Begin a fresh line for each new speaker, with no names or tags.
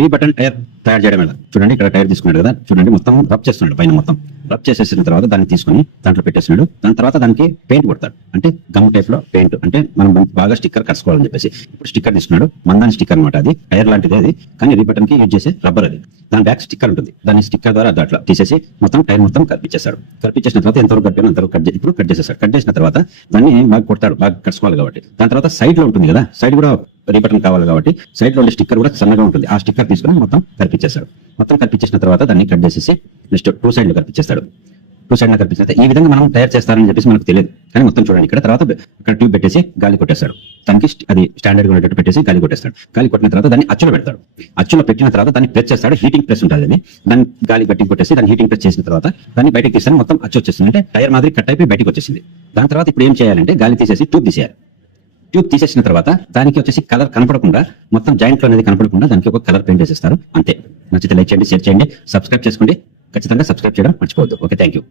రీ button tyre తయారు చేయడం ఎలా? చూడండి ఇక్కడ టైర్ తీసుకున్నాడు కదా. చూడండి మొత్తం రబ్ చేస్తున్నాడు పైన మొత్తం. రబ్ చేసేసిన తర్వాత దాన్ని తీసుకొని దాంట్లో పెట్టేస్తున్నాడు. దాని తర్వాత దానికి పెయింట్ కొడతాడు. అంటే గమ్ టైప్లో పెయింట్. అంటే మనం బాగా స్టిక్కర్ కట్టుకోవాలని చెప్పేసి. ఇప్పుడు స్టిక్కర్ తీసుకున్నాడు. మందాని స్టిక్కర్ అనమాట అది. టైర్ లాంటిది అది. కానీ రీ బటన్కి యూజ్ చేసే రబ్బర్ అది. దాని బ్యాక్ స్టిక్కర్ ఉంటుంది. దాని స్టిక్కర్ ద్వారా దాంట్లో తీసేసి మొత్తం టైర్ మొత్తం కర్పించేస్తాడు. కనిపించేసిన తర్వాత ఎంతవరకు కట్టాను అంతవరకు కట్ ఇప్పుడు కట్ చేసేస్తాడు. కట్ చేసిన తర్వాత దాన్ని బాగా కొడతాడు. బాగా కట్టుకోవాలి కాబట్టి. దాని తర్వాత సైడ్లో ఉంటుంది కదా. సైడ్ కూడా రీబటన్ కావాలి కాబట్టి సైడ్లో స్టిక్కర్ కూడా సన్నగా ఉంటుంది. ఆ స్టిక్కర్ తీసుకుని మొత్తం కనిపించేస్తాడు మొత్తం కనిపించేసిన తర్వాత దాన్ని కట్ చేసేసి నెక్స్ట్ టూ సైడ్లో కనిపించేస్తాడు టూ సైడ్లో కనిపించేస్తే ఈ విధంగా మనం తయారు చేస్తారని చెప్పేసి మనకు తెలియదు. కానీ మొత్తం చూడండి ఇక్కడ తర్వాత అక్కడ ట్యూబ్ పెట్టేసి గాలి కొట్టేస్తాడు. దానికి అది స్టాండర్డ్గా ఉండేటట్టు పెట్టేసి గాలి కొట్టేస్తాడు. గాలి కొట్టిన తర్వాత దాన్ని అచ్చులో పెడతాడు. అచ్చులో పెట్టిన తర్వాత దాన్ని ప్రెస్ చేస్తాడు. హీటింగ్ ప్రెస్ ఉంటుంది అది. దాన్ని గాలి గట్టి కొట్టేసి దాన్ని హీటింగ్ ప్రెస్ చేసిన తర్వాత దాన్ని బయటకి తీస్తాను. మొత్తం అచ్చు వచ్చేసింది. అంటే టైర్ మాదిరి కట్ అయిపోయి బయటకు వచ్చేసింది. దాని తర్వాత ఇప్పుడు ఏం చేయాలంటే గాలి తీసేసి ట్యూబ్ తీసేయాలి. ట్యూబ్ తీసేసిన తర్వాత దానికి వచ్చేసి కలర్ కనపడకుండా మొత్తం జాయింట్ అనేది కనపడకుండా దానికి ఒక కలర్ పెయింట్ వేసేస్తారు అంతే. నచ్చితే లైక్ చేయండి షేర్ చేయండి సబ్స్క్రైబ్ చేసుకోండి. ఖచ్చితంగా సబ్స్క్రైబ్ చేయడం మర్చిపోవద్దు. Okay thank you